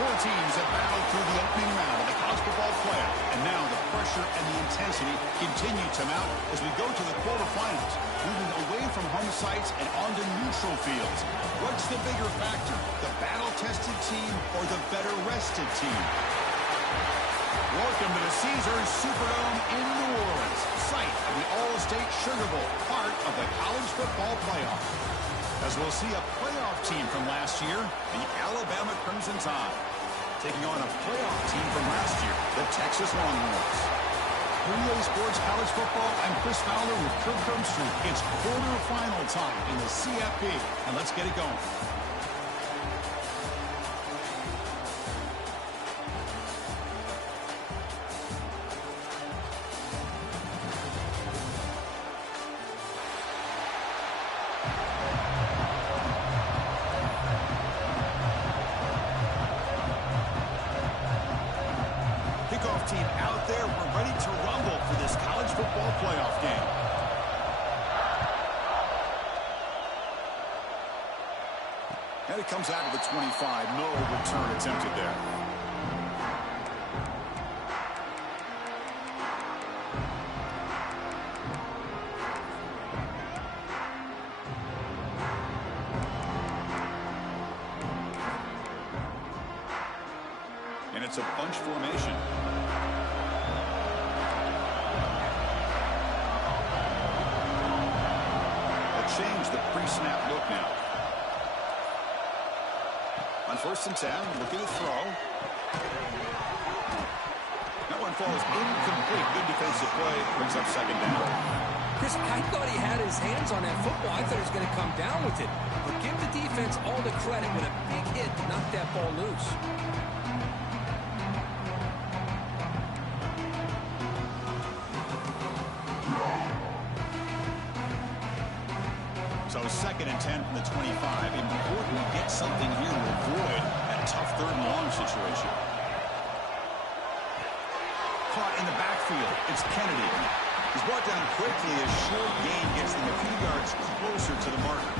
Four teams have battled through the opening round of the college football playoff, and now the pressure and the intensity continue to mount as we go to the quarterfinals, moving away from home sites and onto neutral fields. What's the bigger factor, the battle-tested team or the better-rested team? Welcome to the Caesars Superdome in New Orleans, site of the All-State Sugar Bowl, part of the college football playoff. As we'll see a playoff team from last year, the Alabama Crimson Tide, taking on a playoff team from last year, the Texas Longhorns. For EA Sports College Football, I'm Chris Fowler with Kirk Herbstreit. It's quarterfinal time in the CFP, and let's get it going. Team out there, we're ready to rumble for this college football playoff game. And it comes out of the 25. No return attempted there. And it's a bunch formation. Change the pre-snap look now. On 1st and 10, looking to throw. That one falls incomplete. Good defensive play. Brings up 2nd down. Chris, I thought he had his hands on that football. I thought he was going to come down with it. But give the defense all the credit with a big hit to knock that ball loose. So 2nd and 10 from the 25. Important to get something here to avoid that tough 3rd and long situation. Caught in the backfield. It's Kennedy. He's brought down quickly as short gain gets them a few yards closer to the marker.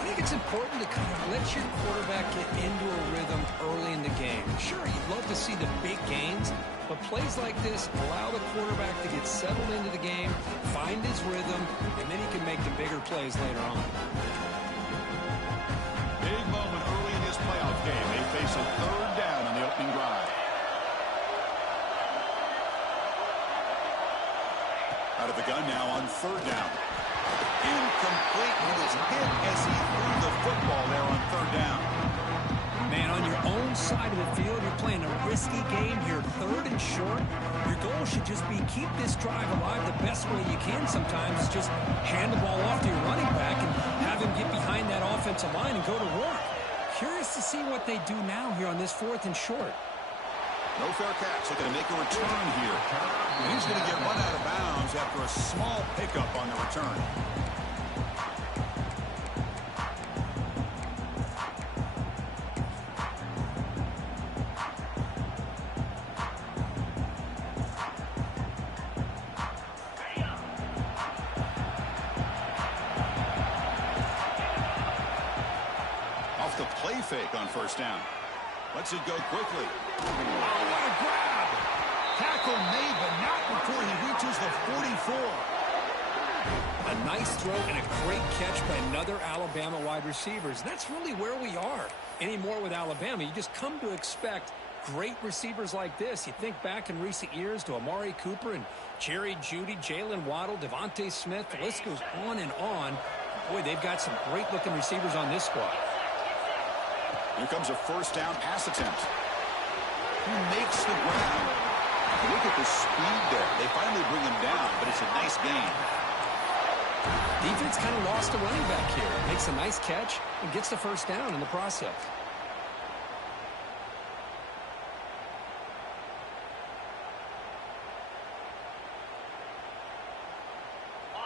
I think it's important to kind of let your quarterback get into a rhythm early in the game. Sure, you'd love to see the big gains, but plays like this allow the quarterback to get settled into the game, find his rhythm, and then he can make the bigger plays later on. Big moment early in this playoff game. They face a 3rd down on the opening drive. Out of the gun now on 3rd down. Incomplete. He was hit as he threw the football there on 3rd down. Man, on your own side of the field, you're playing a risky game here, 3rd and short. Your goal should just be keep this drive alive the best way you can sometimes. Is just hand the ball off to your running back and have him get behind that offensive line and go to work. Curious to see what they do now here on this 4th and short. No fair catch. They're going to make a return here. And he's going to get run out of bounds after a small pickup on the return. Off the play fake on 1st down. Lets it go quickly. Oh, what a grab! Tackle made, but not before he reaches the 44. A nice throw and a great catch by another Alabama wide receivers. That's really where we are anymore with Alabama. You just come to expect great receivers like this. You think back in recent years to Amari Cooper and Jerry Jeudy, Jalen Waddle, Devontae Smith. The list goes on and on. Boy, they've got some great-looking receivers on this squad. Here comes a 1st down pass attempt. He makes the grab. Look at the speed there. They finally bring him down, but it's a nice gain. Defense kind of lost a running back here. Makes a nice catch and gets the 1st down in the process.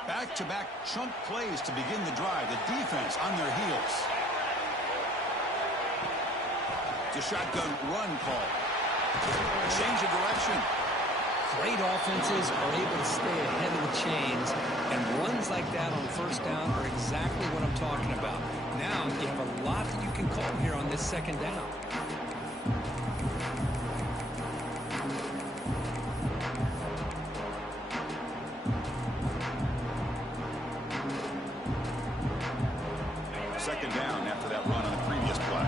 Back-to-back chunk plays to begin the drive. The defense on their heels. The shotgun run call. Change of direction. Great offenses are able to stay ahead of the chains, and runs like that on 1st down are exactly what I'm talking about. Now you have a lot that you can call here on this 2nd down. Second down after that run on the previous play.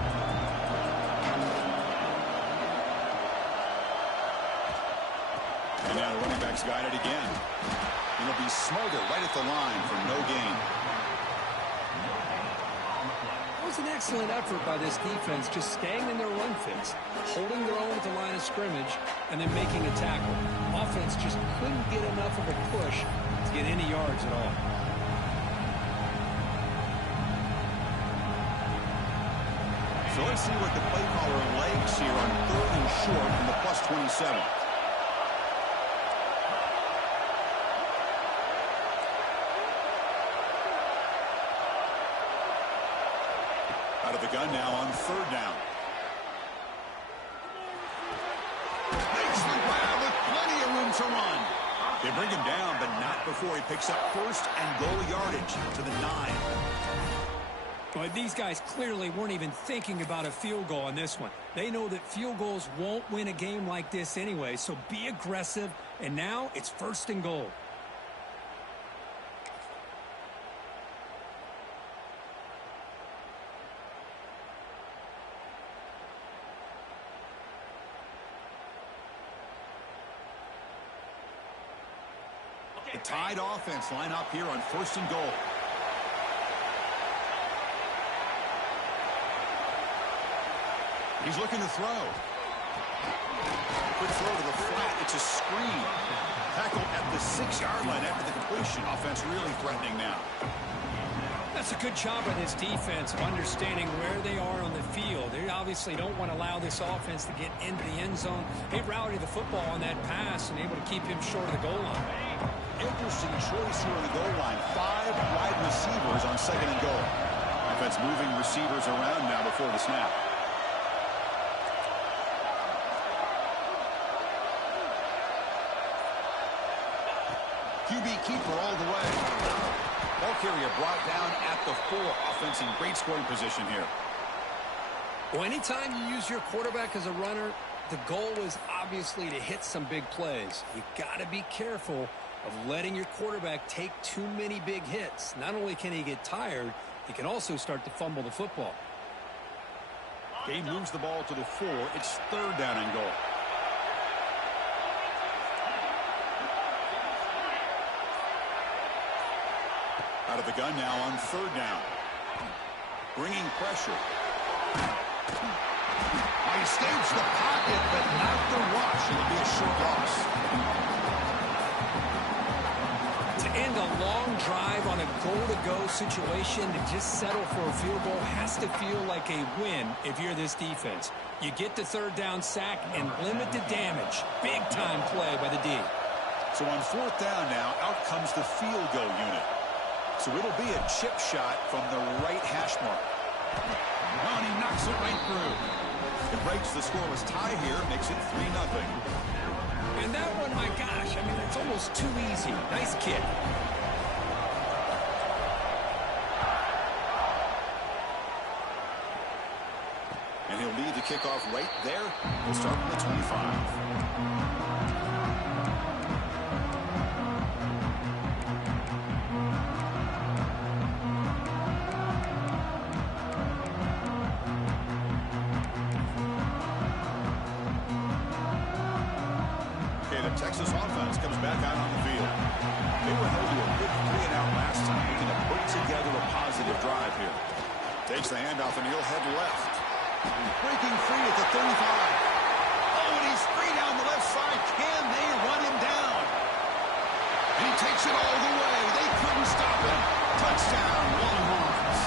And now the running back's got it again. It'll be Smolder right at the line for no gain. It was an excellent effort by this defense, just staying in their run fits, holding their own at the line of scrimmage, and then making a tackle. Offense just couldn't get enough of a push to get any yards at all. So let's see what the play caller likes here on 3rd and short from the +27. Out of the gun now on 3rd down. Makes the grab with plenty of room to run. They bring him down, but not before he picks up 1st and goal yardage to the 9. But these guys clearly weren't even thinking about a field goal on this one. They know that field goals won't win a game like this anyway, so be aggressive, and now it's 1st and goal. The Tide offense line up here on 1st and goal. He's looking to throw. Quick throw to the flat. It's a screen. Tackled at the 6-yard line after the completion. Offense really threatening now. That's a good job by this defense of understanding where they are on the field. They obviously don't want to allow this offense to get into the end zone. They routed the football on that pass and able to keep him short of the goal line. Interesting choice here on the goal line. 5 wide receivers on 2nd and goal. Offense moving receivers around now before the snap. QB keeper all the way. Ball carrier brought down at the 4. Offense in great scoring position here. Well, anytime you use your quarterback as a runner, the goal is obviously to hit some big plays. You've got to be careful of letting your quarterback take too many big hits. Not only can he get tired, he can also start to fumble the football. He moves the ball to the 4. It's 3rd down and goal. Out of the gun now on 3rd down. Bringing pressure. He escapes the pocket, but not the rush. It'll be a short loss. To end a long drive on a goal-to-go situation, to just settle for a field goal has to feel like a win if you're this defense. You get the 3rd down sack and limit the damage. Big-time play by the D. So on 4th down now, out comes the field goal unit. So it'll be a chip shot from the right hash mark. Oh, and he knocks it right through. It breaks the scoreless tie here, makes it 3-0. And that one, my gosh, I mean, it's almost too easy. Nice kick. And he'll lead the kickoff right there. We'll start from the 25. Texas offense comes back out on the field. They were held to a good 3-and-out last time, looking to put together a positive drive here. Takes the handoff and he'll head left. Breaking free at the 35. Oh, and he's free down the left side. Can they run him down? And he takes it all the way. They couldn't stop him. Touchdown, Longhorns.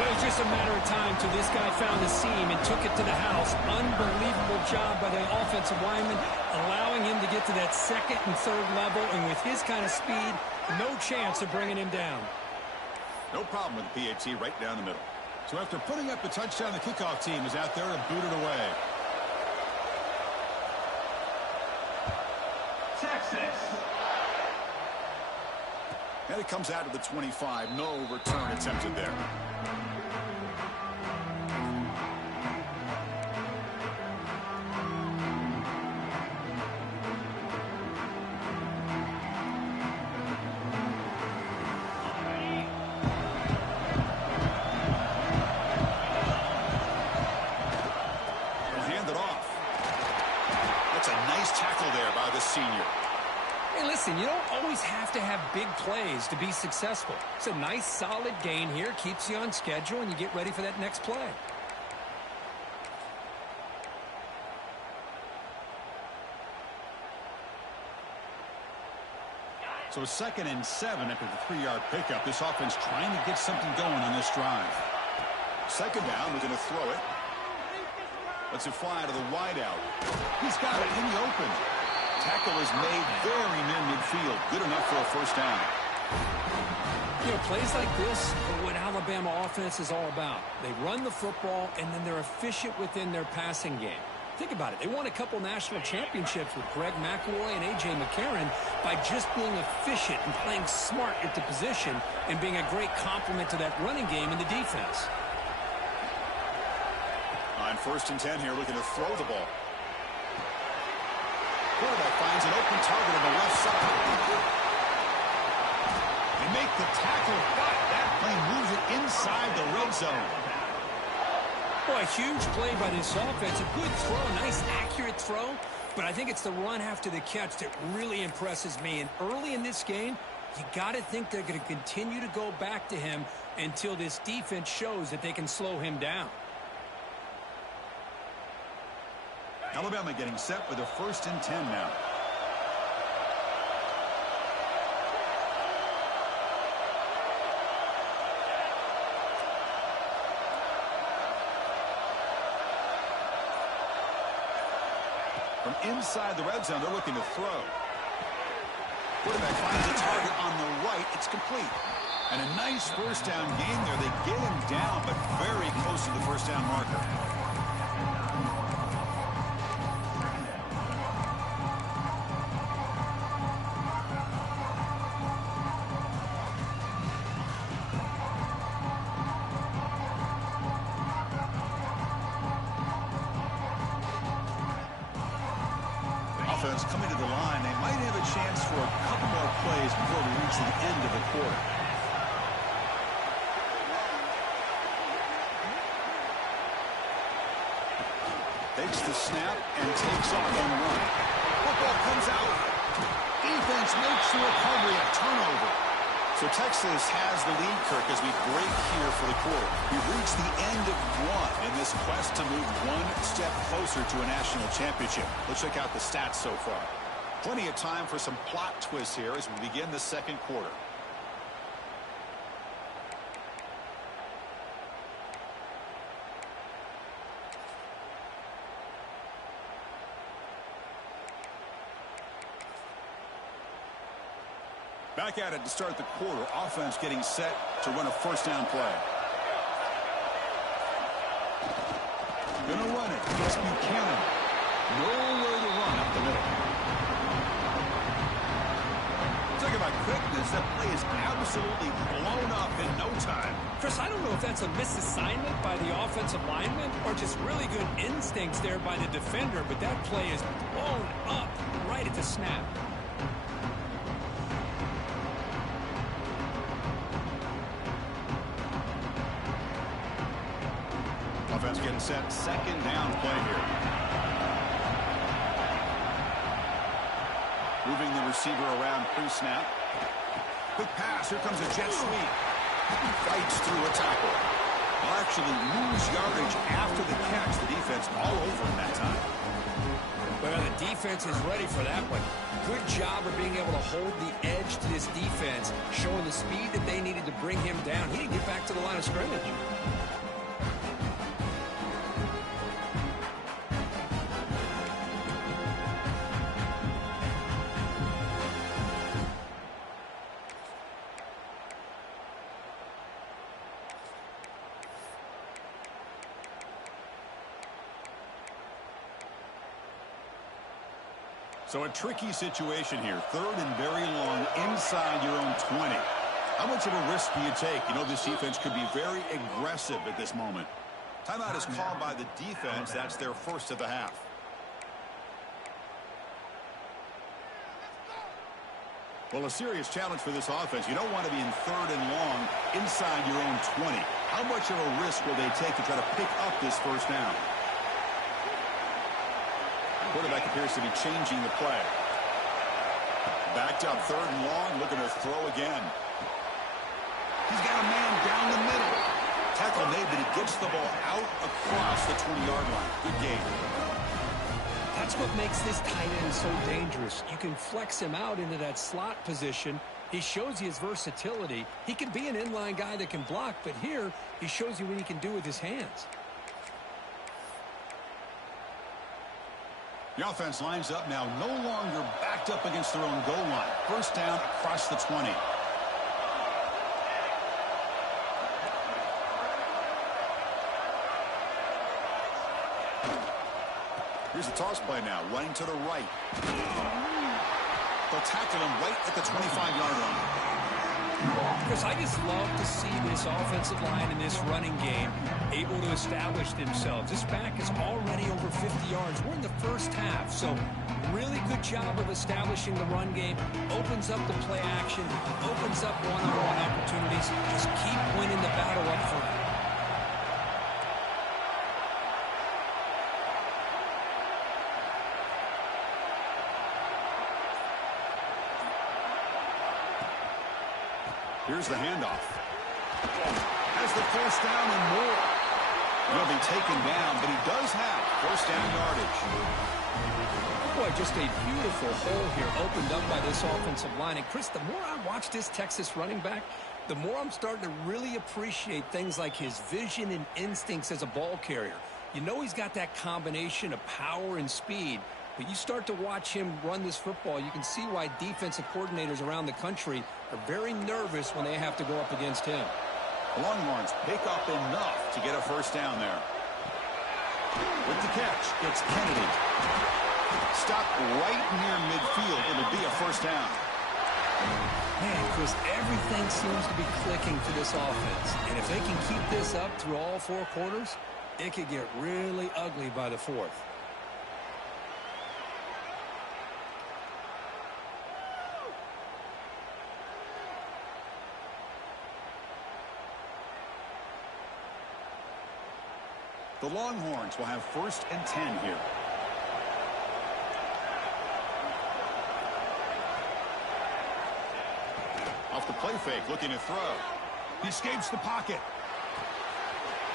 It was just a matter of time till this guy found the seam and took it to the house. Unbelievable job by the offensive lineman, allowing him to get to that 2nd and 3rd level, and with his kind of speed, no chance of bringing him down. No problem with the PAT right down the middle. So after putting up the touchdown, the kickoff team is out there and booted away. Texas. And it comes out to the 25. No return attempted there. the senior. Hey, listen, you don't always have to have big plays to be successful. It's a nice, solid gain here. Keeps you on schedule, and you get ready for that next play. So 2nd and 7 after the 3-yard pickup. This offense trying to get something going on this drive. 2nd down, we're going to throw it. Lets it fly to the wideout. He's got it in the open. Tackle is made very near midfield. Good enough for a 1st down. You know, plays like this are what Alabama offense is all about. They run the football, and then they're efficient within their passing game. Think about it. They won a couple national championships with Greg McElroy and A.J. McCarron by just being efficient and playing smart at the position and being a great complement to that running game in the defense. On 1st and 10 here, looking to throw the ball. Quarterback finds an open target on the left side. They make the tackle, but that play moves it inside the red zone. Boy, a huge play by this offense. A good throw, nice accurate throw. But I think it's the run after the catch that really impresses me. And early in this game, you got to think they're going to continue to go back to him until this defense shows that they can slow him down. Alabama getting set with a 1st and 10 now. From inside the red zone, they're looking to throw. Quarterback finds a target on the right. It's complete. And a nice 1st down gain there. They get him down, but very close to the 1st down marker. Offense coming to the line. They might have a chance for a couple more plays before we reach the end of the quarter. Takes the snap and takes off on the run. Football comes out. Defense makes the recovery, a turnover. So Texas has the lead, Kirk, as we break here for the quarter. We've reached the end of one in this quest to move one step closer to a national championship. Let's check out the stats so far. Plenty of time for some plot twists here as we begin the 2nd quarter. Back at it to start the quarter. Offense getting set to run a 1st down play. Gonna run it. It's Buchanan. Nowhere to run up the middle. Talk about quickness. That play is absolutely blown up in no time. Chris, I don't know if that's a misassignment by the offensive lineman or just really good instincts there by the defender, but that play is blown up right at the snap. Offense getting set. 2nd down play here. Moving the receiver around pre-snap. Quick pass. Here comes a jet sweep. Fights through a tackle. Will actually lose yardage after the catch. The defense all over him that time. Well, the defense is ready for that one. Good job of being able to hold the edge to this defense, showing the speed that they needed to bring him down. He didn't get back to the line of scrimmage. So a tricky situation here. 3rd and very long inside your own 20. How much of a risk do you take? You know, this defense could be very aggressive at this moment. Timeout is called by the defense. That's their 1st of the half. Well, a serious challenge for this offense. You don't want to be in 3rd and long inside your own 20. How much of a risk will they take to try to pick up this 1st down? Quarterback appears to be changing the play. Backed up 3rd and long, looking to throw again. He's got a man down the middle. Tackle made, but he gets the ball out across the 20-yard line. Good game. That's what makes this tight end so dangerous. You can flex him out into that slot position. He shows you his versatility. He can be an inline guy that can block, but here he shows you what he can do with his hands. The offense lines up now, no longer backed up against their own goal line. 1st down across the 20. Here's the toss play now, running to the right. They'll tackle him right at the 25-yard line. Chris, I just love to see this offensive line in this running game able to establish themselves. This back is already over 50 yards. We're in the 1st half, so really good job of establishing the run game. Opens up the play action, opens up one-on-one opportunities. Just keep winning the battle up front. Here's the handoff. Has the 1st down and more. He'll be taken down, but he does have 1st down yardage. Boy, just a beautiful hole here opened up by this offensive line. And, Chris, the more I watch this Texas running back, the more I'm starting to really appreciate things like his vision and instincts as a ball carrier. You know he's got that combination of power and speed. But you start to watch him run this football, you can see why defensive coordinators around the country are very nervous when they have to go up against him. The Longhorns pick up enough to get a 1st down there. With the catch, it's Kennedy. Stopped right near midfield. It'll be a 1st down. Man, Chris, everything seems to be clicking for this offense. And if they can keep this up through all 4 quarters, it could get really ugly by the 4th. The Longhorns will have 1st and 10 here. Off the play fake, looking to throw. He escapes the pocket.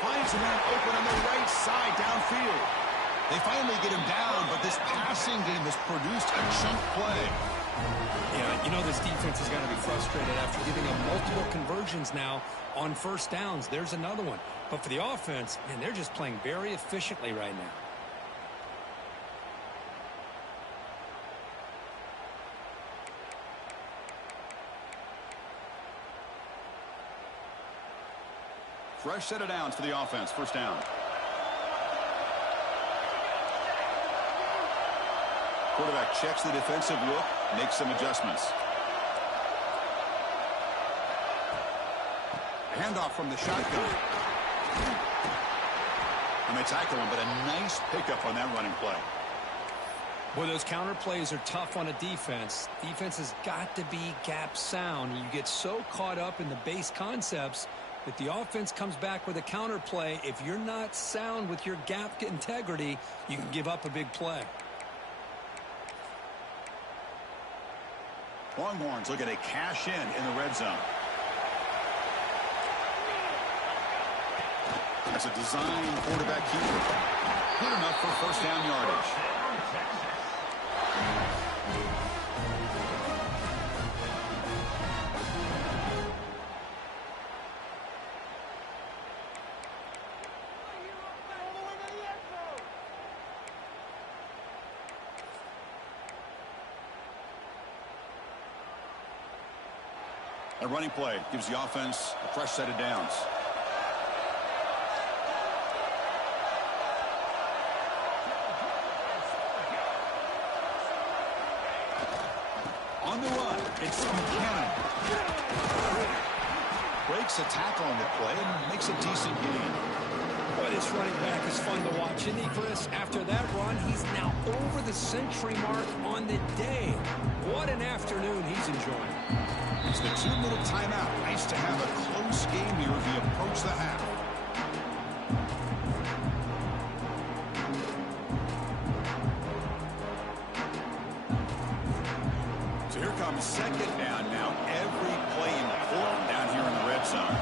Finds a man open on the right side downfield. They finally get him down, but this passing game has produced a chunk play. Yeah, you know this defense is going to be frustrated after giving them multiple conversions now on 1st downs. There's another one. But for the offense, man, they're just playing very efficiently right now. Fresh set of downs for the offense. 1st down. Quarterback checks the defensive look, makes some adjustments. Handoff from the shotgun. And they tackle him, but a nice pickup on that running play. Boy, those counter plays are tough on a defense. Defense has got to be gap sound. You get so caught up in the base concepts that the offense comes back with a counter play. If you're not sound with your gap integrity, you can give up a big play. Longhorns looking to cash in the red zone. That's a design quarterback keeper. Good enough for 1st down yardage. A running play gives the offense a fresh set of downs. On the run, it's Buchanan. Breaks a tackle on the play and makes a decent gain. Boy, this running back is fun to watch, isn't he, Chris? After that run, he's now over the century mark on the day. What an afternoon he's enjoying. It's the 2-minute timeout. Nice to have a close game here as we approach the half. So here comes second down. Now every play important down here in the red zone.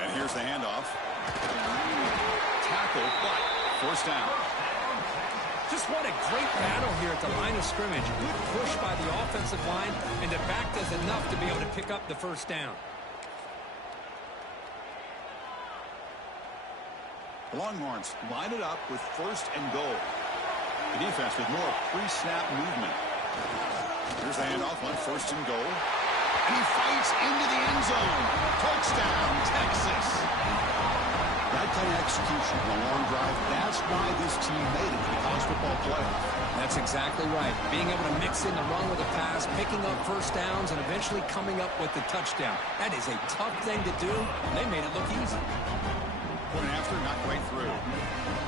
And here's the handoff. Tackle, but first down. Just what a great battle here at the line of scrimmage. Good push by the offensive line, and the back does enough to be able to pick up the first down. The Longhorns line it up with first and goal. The defense with more pre-snap movement. Here's the handoff on first and goal. And he fights into the end zone. Touchdown, Texas. That kind of execution on a long drive, that's why this team made it to the college football playoff. That's exactly right. Being able to mix in the run with a pass, picking up first downs, and eventually coming up with the touchdown. That is a tough thing to do, and they made it look easy. Point after, not quite through.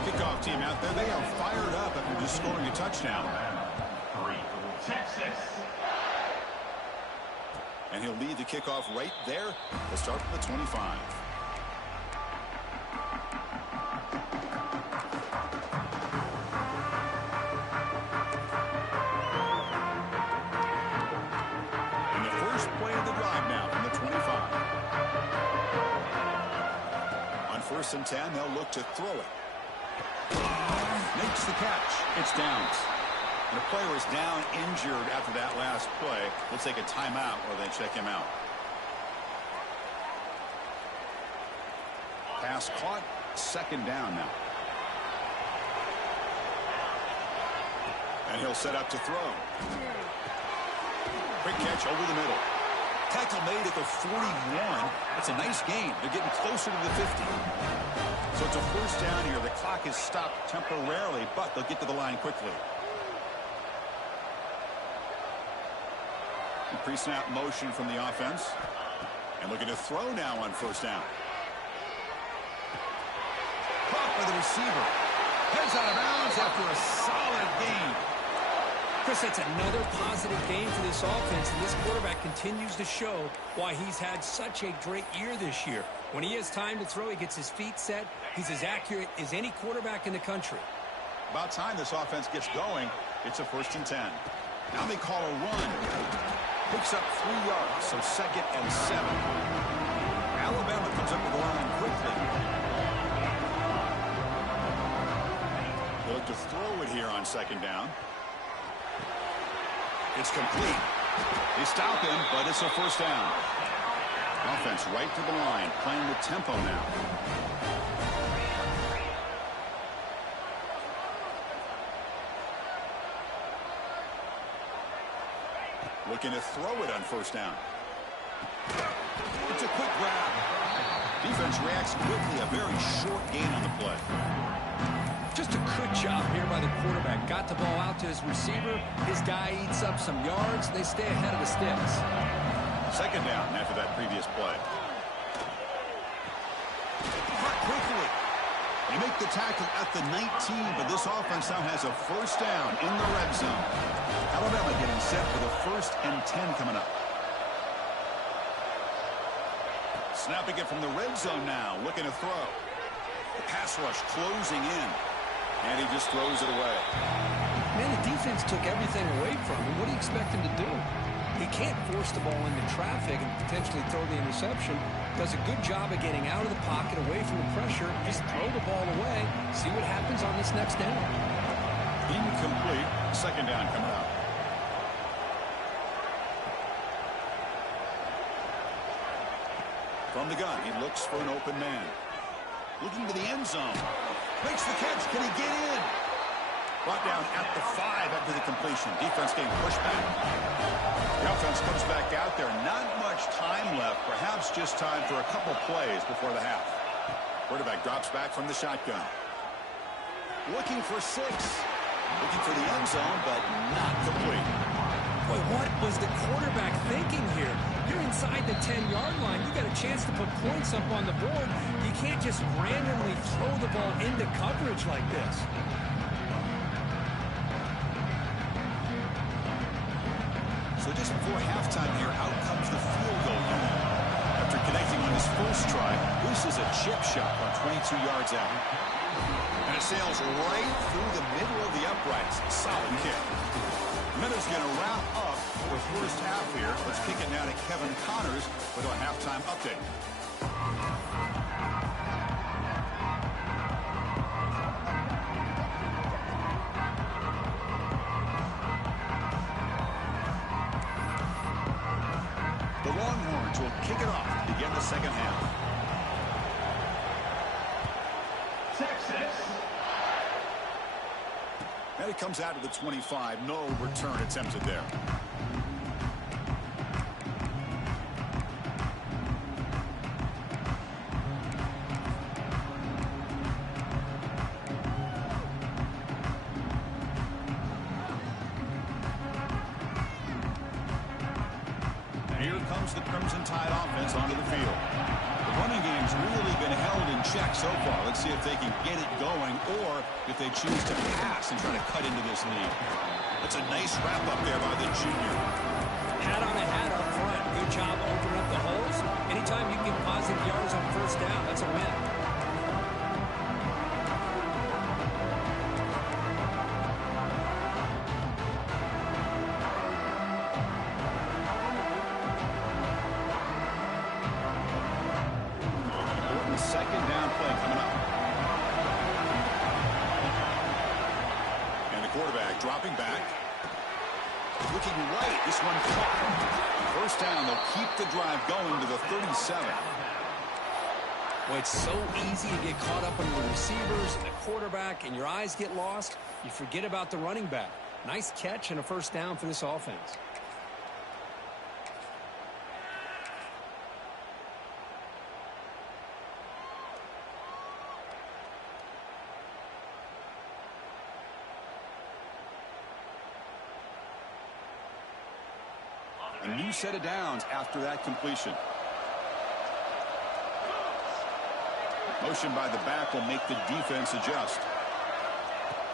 Kickoff team out there, they are fired up after just scoring a touchdown. Texas. And he'll lead the kickoff right there. We'll start from the 25. First and 10, they'll look to throw it. Makes the catch. It's downs. And a player is down injured after that last play. We'll take a timeout or they check him out. Pass caught. Second down now. And he'll set up to throw. Quick catch over the middle. Tackle made at the 41. It's a nice gain. They're getting closer to the 50. So it's a first down here. The clock is stopped temporarily, but they'll get to the line quickly. Pre-snap motion from the offense. And looking to throw now on first down. Caught by the receiver. Heads out of bounds after a solid gain. Chris, that's another positive game for this offense, and this quarterback continues to show why he's had such a great year this year. When he has time to throw, he gets his feet set. He's as accurate as any quarterback in the country. About time this offense gets going. It's a first and 10. Now they call a run. Picks up 3 yards, so second and 7. Alabama comes up with the line quickly. They look to throw it here on second down. It's complete. They stop him, but it's a first down. Offense right to the line, playing with tempo now. Looking to throw it on first down. It's a quick grab. Defense reacts quickly. A very short gain on the play. Just a good job here by the quarterback. Got the ball out to his receiver. His guy eats up some yards. They stay ahead of the sticks. Second down after that previous play. Caught quickly. They make the tackle at the 19, but this offense now has a first down in the red zone. Alabama getting set for the first and 10 coming up. Snapping it from the red zone now, looking to throw. The pass rush closing in. And he just throws it away. Man, the defense took everything away from him. What do you expect him to do? He can't force the ball into traffic and potentially throw the interception. Does a good job of getting out of the pocket, away from the pressure. Just throw the ball away. See what happens on this next down. Incomplete. Second down coming up. From the gun, he looks for an open man. Looking to the end zone. Makes the catch. Can he get in? Brought down at the 5 after the completion. Defense getting pushed back. The offense comes back out there. Not much time left. Perhaps just time for a couple plays before the half. Quarterback drops back from the shotgun. Looking for 6. Looking for the end zone, but not complete. Boy, what was the quarterback thinking here? You're inside the 10-yard line. You got a chance to put points up on the board. You can't just randomly throw the ball into coverage like this. So just Before halftime here, out comes the field goal unit. After connecting on his first try, this is a chip shot on 22 yards out. And it sails right through the middle of the uprights. Solid kick. Minutes going to wrap up the first half here. Let's kick it now to Kevin Connors with our halftime update. The Longhorns will kick it off to begin the second half. And it comes out to the 25. No return attempted there. And here comes the Crimson Tide offense onto the field. The running game's really been held in check so far. Let's see if they can get it going or if they choose to pass and try to cut into this lead. That's a nice wrap up there by the junior. Hat on a hat up front. Good job opening up the holes. Anytime you get positive yards on first down, that's a win. Second down play coming up. And the quarterback dropping back. Looking right. This one caught. First down. They'll keep the drive going to the 37. Well, it's so easy to get caught up on the receivers and the quarterback, and your eyes get lost. You forget about the running back. Nice catch and a first down for this offense. A new set of downs after that completion. Motion by the back will make the defense adjust.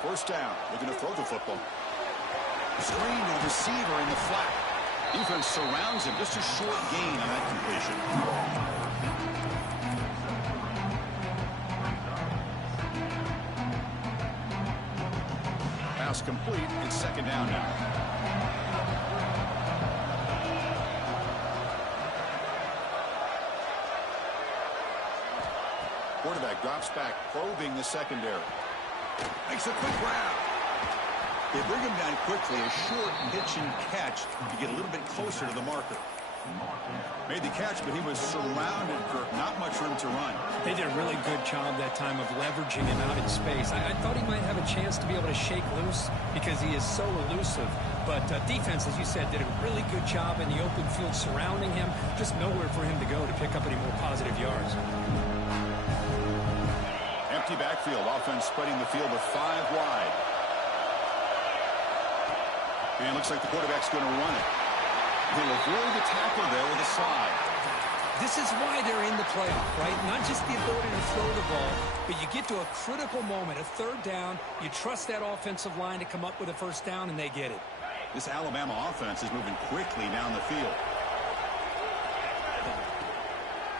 First down, looking to throw the football. Screen to the receiver in the flat. Defense surrounds him. Just a short gain on that completion. Pass complete. It's second down now. Quarterback drops back, probing the secondary. Makes a quick grab. They bring him down quickly. A short pitch and catch to get a little bit closer to the marker. Made the catch, but he was surrounded, Kirk. Not much room to run. They did a really good job that time of leveraging him out in space. I thought he might have a chance to be able to shake loose because he is so elusive. But defense, as you said, did a really good job in the open field surrounding him. Just nowhere for him to go to pick up any more positive yards. Empty backfield. Offense spreading the field with 5 wide. And looks like the quarterback's going to run it. He'll avoid the tackle there with a slide. This is why they're in the playoff, right? Not just the ability to throw the ball, but you get to a critical moment, a third down. You trust that offensive line to come up with a first down, and they get it. This Alabama offense is moving quickly down the field.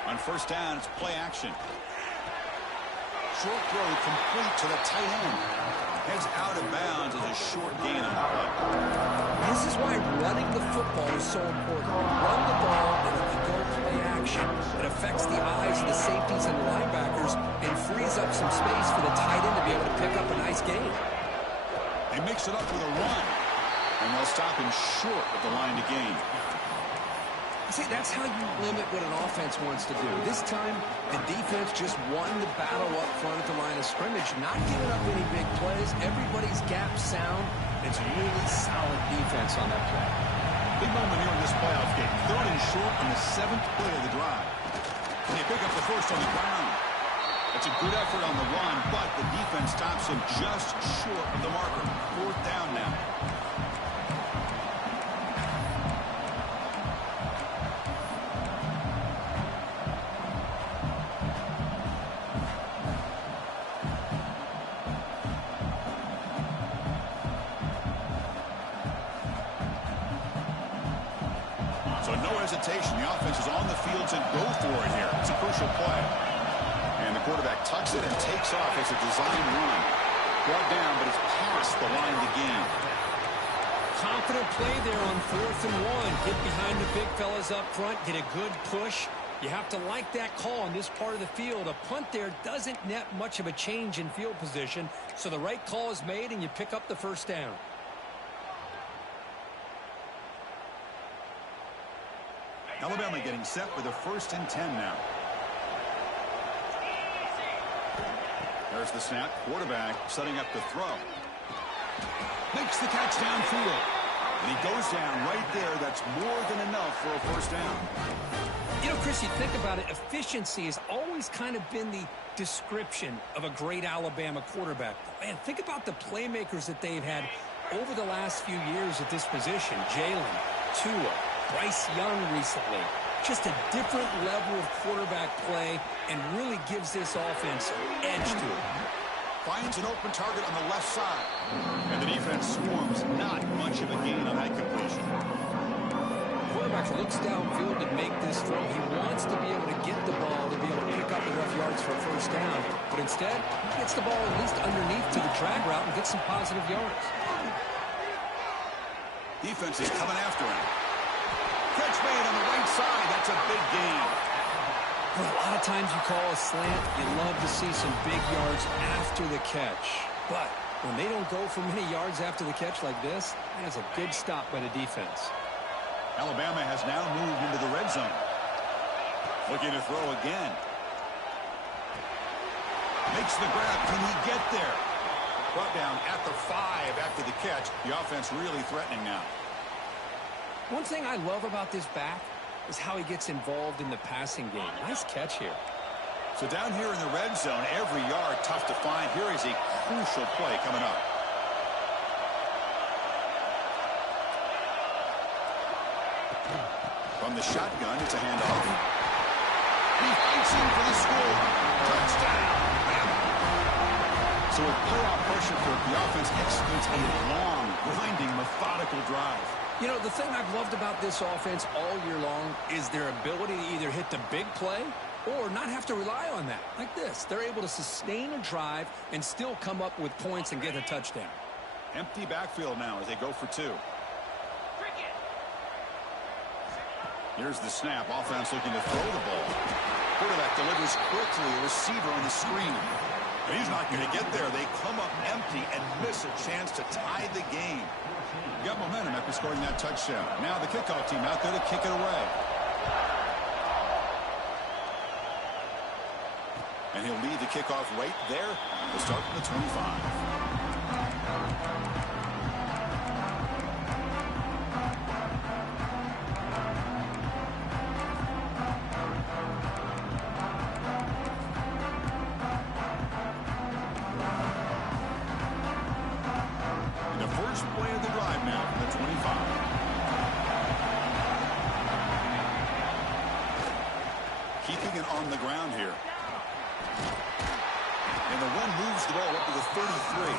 On first down, it's play action. Short throw complete to the tight end. Heads out of bounds as a short gain on the play. This is why running the football is so important. Run the ball, and if you go play action, it affects the eyes of the safeties and the linebackers and frees up some space for the tight end to be able to pick up a nice gain. They mix it up with a run, and they'll stop him short of the line to gain. See, that's how you limit what an offense wants to do. This time, the defense just won the battle up front at the line of scrimmage, not giving up any big plays. Everybody's gap sound. It's really solid defense on that play. Big moment here in this playoff game. Third and short on the 7th play of the drive. And they pick up the first on the ground. It's a good effort on the run, but the defense stops him just short of the marker. 4th down now. So no hesitation. The offense is on the field to go for it here. It's a crucial play. And the quarterback tucks it and takes off. It's a design run. Brought down, but it's past the line to gain. Confident play there on 4th and 1. Get behind the big fellas up front. Get a good push. You have to like that call on this part of the field. A punt there doesn't net much of a change in field position. So the right call is made, and you pick up the first down. Alabama getting set for the 1st and 10 now. There's the snap. Quarterback setting up the throw. Makes the catch downfield. And he goes down right there. That's more than enough for a first down. You know, Chris, you think about it, efficiency has always kind of been the description of a great Alabama quarterback. Man, think about the playmakers that they've had over the last few years at this position. Jalen, Tua, Bryce Young recently. Just a different level of quarterback play and really gives this offense an edge to it. Finds an open target on the left side. And the defense swarms. Not much of a gain on that completion. Quarterback looks downfield to make this throw. He wants to be able to get the ball to be able to pick up enough yards for a first down. But instead, he gets the ball at least underneath to the drag route and gets some positive yards. Defense is coming after him. Catch made on the right side. That's a big gain. Well, a lot of times you call a slant, you love to see some big yards after the catch. But when they don't go for many yards after the catch like this, that's a good stop by the defense. Alabama has now moved into the red zone. Looking to throw again. Makes the grab. Can he get there? Brought down at the 5 after the catch. The offense really threatening now. One thing I love about this back is how he gets involved in the passing game. Nice catch here. So down here in the red zone, every yard tough to find. Here is a crucial play coming up. From the shotgun, it's a handoff. He fights in for the score. Touchdown! So with playoff pressure for it, the offense executes a long, grinding, methodical drive. You know, the thing I've loved about this offense all year long is their ability to either hit the big play or not have to rely on that. Like this. They're able to sustain a drive and still come up with points and get a touchdown. Empty backfield now as they go for 2. Here's the snap. Offense looking to throw the ball. Quarterback delivers quickly. A receiver on the screen. But he's not going to get there. They come up empty and miss a chance to tie the game. Got momentum after scoring that touchdown. Now the kickoff team out there to kick it away. And he'll lead the kickoff right there. We'll start from the 25. Keeping it on the ground here. And the one moves the ball up to the 33.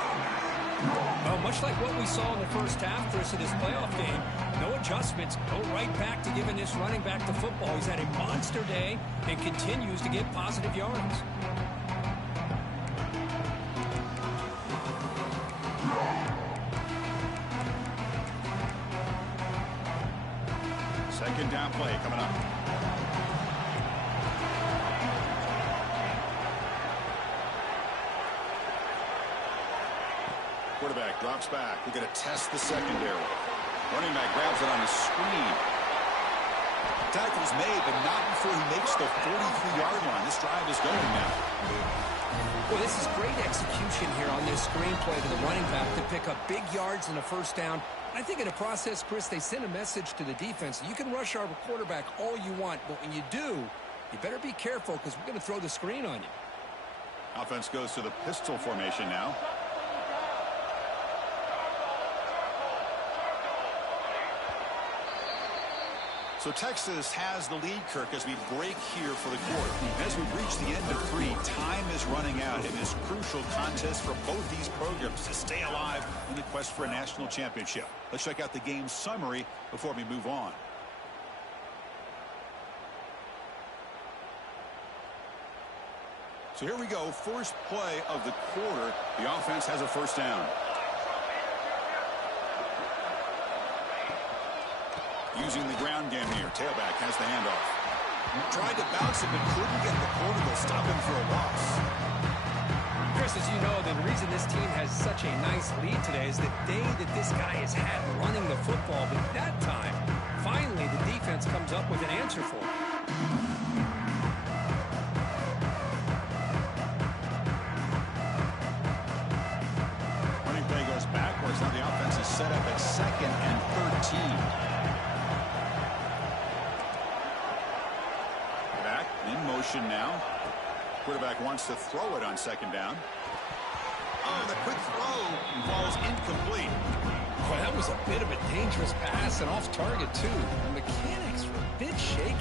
Well, much like what we saw in the first half, Chris, of this playoff game, no adjustments. Go right back to giving this running back the football. He's had a monster day and continues to get positive yards. Second down play coming up. Quarterback drops back. We're going to test the secondary. Running back grabs it on the screen. Tackle's made, but not before he makes the 43-yard line. This drive is going now. Well, this is great execution here on this screenplay to the running back to pick up big yards and a first down. I think in the process, Chris, they send a message to the defense. You can rush our quarterback all you want, but when you do, you better be careful because we're going to throw the screen on you. Offense goes to the pistol formation now. So Texas has the lead, Kirk, as we break here for the quarter. As we reach the end of 3, time is running out in this crucial contest for both these programs to stay alive in the quest for a national championship. Let's check out the game summary before we move on. So here we go, first play of the quarter. The offense has a first down. Using the ground game here. Tailback has the handoff. Tried to bounce it, but couldn't get the quarterback. Stop him for a loss. Chris, as you know, the reason this team has such a nice lead today is the day that this guy has had running the football. But that time, finally, the defense comes up with an answer for him. Running play goes backwards. Now the offense is set up at 2nd and 13. In motion now. Quarterback wants to throw it on 2nd down. Oh, the quick throw falls incomplete. Boy, that was a bit of a dangerous pass and off target, too. The mechanics were a bit shaky.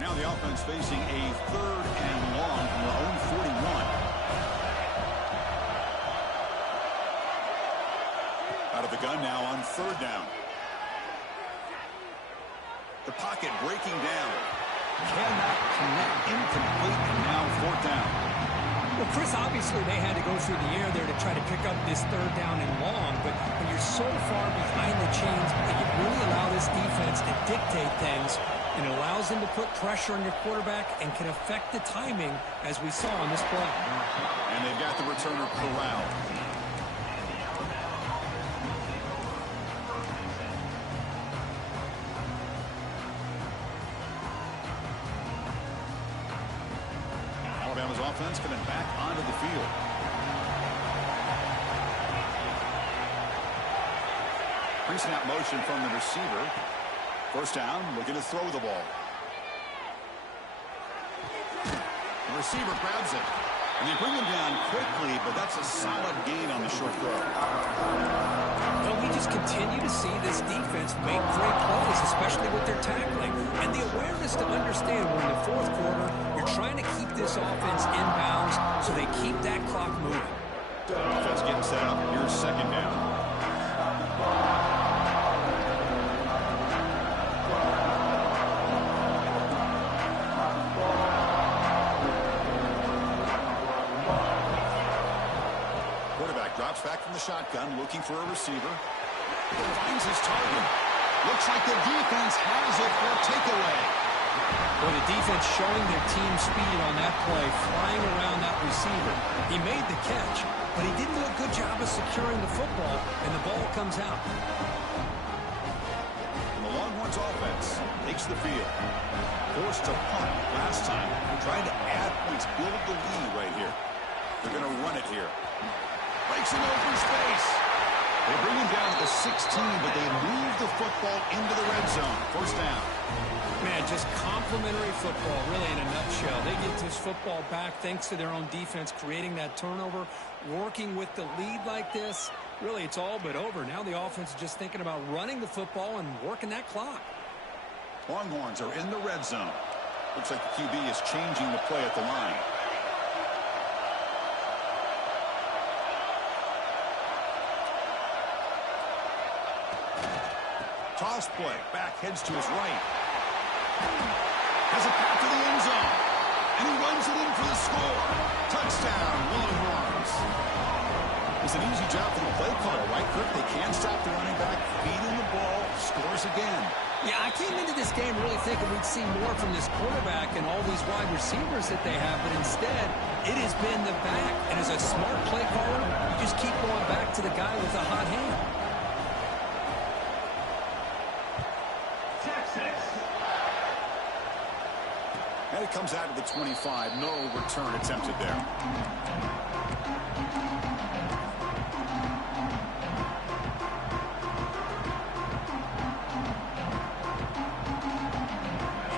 Now the offense facing a 3rd and long from their own 41. Out of the gun now on 3rd down. The pocket breaking down. Cannot connect, incomplete, and now 4th down. Well, Chris, obviously they had to go through the air there to try to pick up this 3rd down and long, but when you're so far behind the chains, you really allow this defense to dictate things, and it allows them to put pressure on your quarterback and can affect the timing, as we saw on this play. And they've got the returner corralled. Alabama's offense coming back onto the field. Pre-snap motion from the receiver. First down, looking to throw the ball. The receiver grabs it. And they bring him down quickly, but that's a solid gain on the short throw. Well, we just continue to see this defense make great plays, especially with their tackling. And the awareness to understand we're in the 4th quarter, you're trying to keep this offense in bounds so they keep that clock moving. Offense getting set up. Here's 2nd down. Drops back from the shotgun, looking for a receiver. Finds his target. Looks like the defense has it for a takeaway. Well, the defense showing their team speed on that play, flying around that receiver. He made the catch, but he didn't do a good job of securing the football, and the ball comes out. And the Longhorns offense takes the field. Forced to punt last time. Trying to add points, build the lead right here. They're going to run it here. Breaks an open space. They bring him down to the 16, but they move the football into the red zone. First down. Man, just complimentary football, really, in a nutshell. They get this football back thanks to their own defense, creating that turnover, working with the lead like this. Really, it's all but over. Now the offense is just thinking about running the football and working that clock. Longhorns are in the red zone. Looks like the QB is changing the play at the line. Toss play. Back heads to his right. Has a path to the end zone. And he runs it in for the score. Touchdown, Longhorns. It's an easy job for the play caller, right, Kirk? They can't stop the running back. Feed him the ball. Scores again. Yeah, I came into this game really thinking we'd see more from this quarterback and all these wide receivers that they have, but instead, it has been the back. And as a smart play caller, you just keep going back to the guy with the hot hand. And it comes out of the 25. No return attempted there.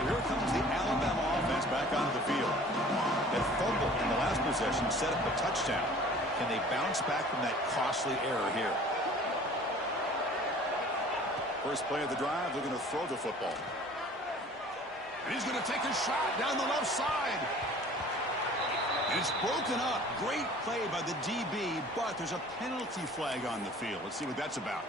Here comes the Alabama offense back onto the field. That fumble in the last possession set up a touchdown. Can they bounce back from that costly error here? First play of the drive, they're going to throw the football. And he's going to take a shot down the left side. And it's broken up. Great play by the DB, but there's a penalty flag on the field. Let's see what that's about.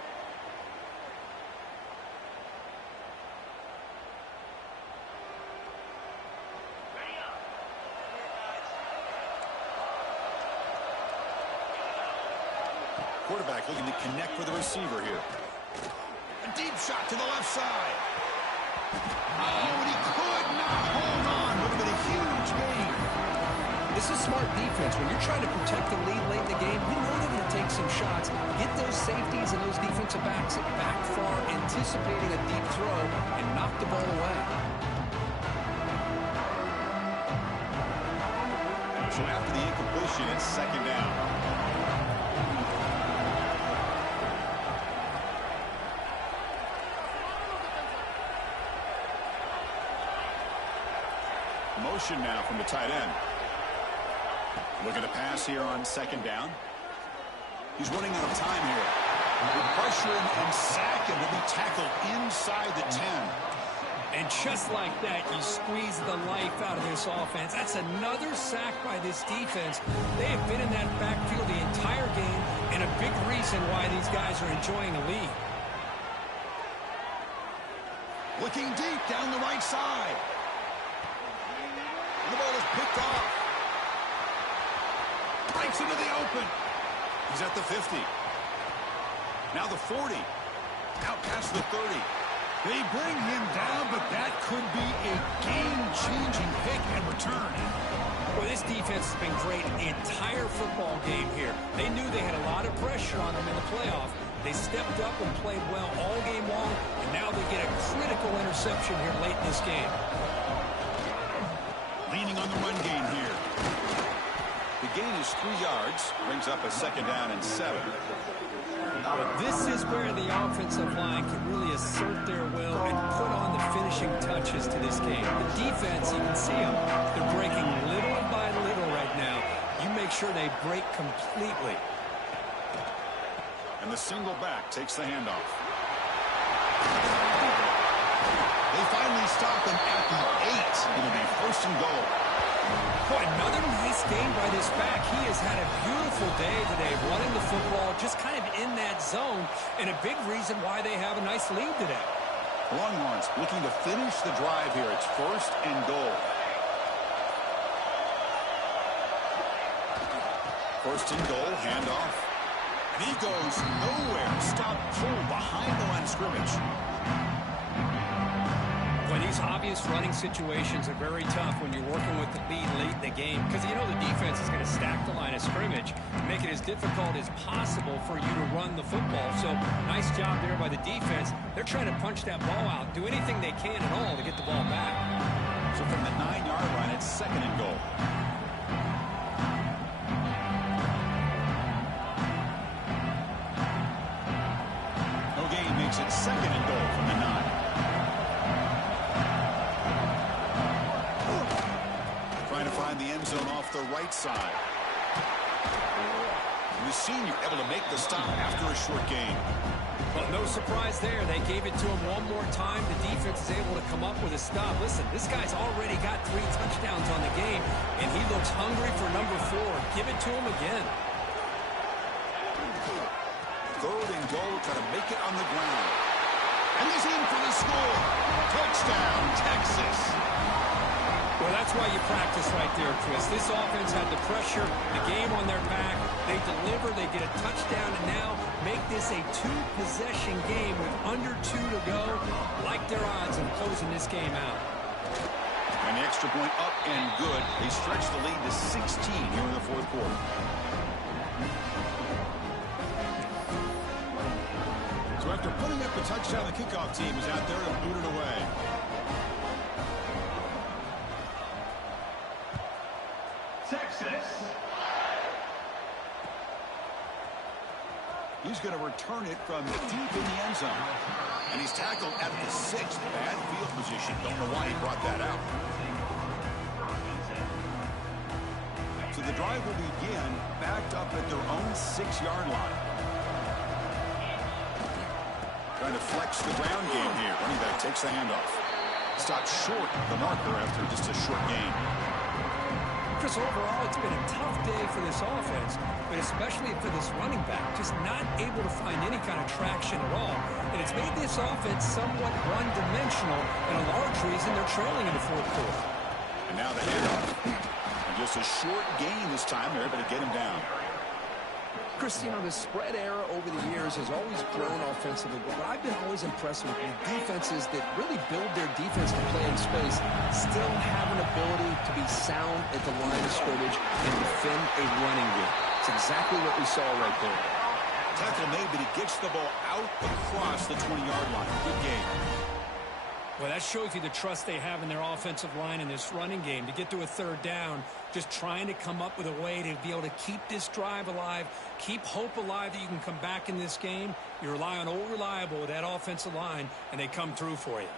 Quarterback looking to connect with the receiver here. A deep shot to the left side. Oh, and he could not hold on. Would have been a huge gain. This is smart defense. When you're trying to protect the lead late in the game, you know they're going to take some shots. Get those safeties and those defensive backs back far, anticipating a deep throw, and knock the ball away. So after the incompletion, it's second down. Motion now from the tight end. Looking to pass here on second down. He's running out of time here. We pressure him and sack him. He'll be tackled inside the 10. And just like that, you squeeze the life out of this offense. That's another sack by this defense. They have been in that backfield the entire game, and a big reason why these guys are enjoying the lead. Looking deep down the right side. The ball is picked off. Breaks into the open. He's at the 50. Now the 40. Out past the 30. They bring him down, but that could be a game-changing pick and return. Well, this defense has been great the entire football game here. They knew they had a lot of pressure on them in the playoff. They stepped up and played well all game long, and now they get a critical interception here late in this game. Leaning on the run game here. The gain is 3 yards. Brings up a second down and 7. But this is where the offensive line can really assert their will and put on the finishing touches to this game. The defense, you can see them. They're breaking little by little right now. You make sure they break completely. And the single back takes the handoff. They finally stop him at the 8. It'll be first and goal. Boy, another nice game by this back. He has had a beautiful day today running the football, just kind of in that zone, and a big reason why they have a nice lead today. Longhorns looking to finish the drive here. It's first and goal. First and goal, handoff. And he goes nowhere. Stop pull behind the line of scrimmage. Well, these obvious running situations are very tough when you're working with the lead late in the game because you know the defense is going to stack the line of scrimmage and make it as difficult as possible for you to run the football. So nice job there by the defense. They're trying to punch that ball out, do anything they can at all to get the ball back. So from the 9-yard line, it's second and goal. No gain makes it second and goal from the 9. The end zone off the right side. And the senior able to make the stop after a short gain. Well, no surprise there. They gave it to him one more time. The defense is able to come up with a stop. Listen, this guy's already got 3 touchdowns on the game, and he looks hungry for number 4. Give it to him again. Third and goal, trying to make it on the ground. And he's in for the score. Touchdown, Texas. Well, that's why you practice right there, Chris. This offense had the pressure, the game on their back. They deliver, they get a touchdown, and now make this a 2-possession game with under 2 to go. Like their odds of closing this game out. And the extra point up and good. They stretch the lead to 16 here in the fourth quarter. So after putting up the touchdown, the kickoff team is out there to boot it away. Texas. He's going to return it from deep in the end zone. And he's tackled at the 6th. Bad field position. Don't know why he brought that out. So the drive will begin backed up at their own 6-yard line. Trying to flex the ground game here. Running back takes the handoff. Stopped short of the marker after just a short gain. Chris, Just overall, it's been a tough day for this offense, but especially for this running back, just not able to find any kind of traction at all. And it's made this offense somewhat one-dimensional, and a large reason they're trailing in the fourth quarter. And now the handoff. And just a short gain this time. They're able to get him down. Cristiano, the spread era over the years has always grown offensively, but what I've been always impressed with defenses that really build their defense to play in space still have an ability to be sound at the line of scrimmage and defend a running game. It's exactly what we saw right there. Tackle made, but he gets the ball out across the 20-yard line. Good game. Well, that shows you the trust they have in their offensive line in this running game. To get to a third down, just trying to come up with a way to be able to keep this drive alive, keep hope alive that you can come back in this game. You rely on Old Reliable with that offensive line, and they come through for you.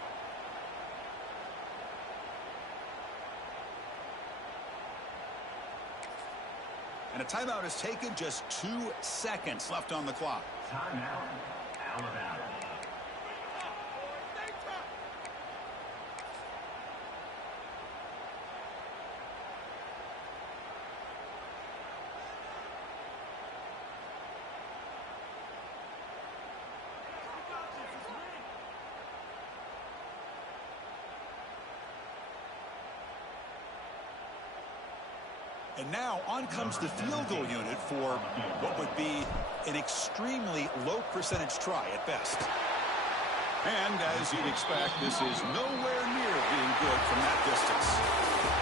And a timeout is taken. Just 2 seconds left on the clock. Timeout, Alabama. And now on comes the field goal unit for what would be an extremely low percentage try at best. And as you'd expect, this is nowhere near being good from that distance.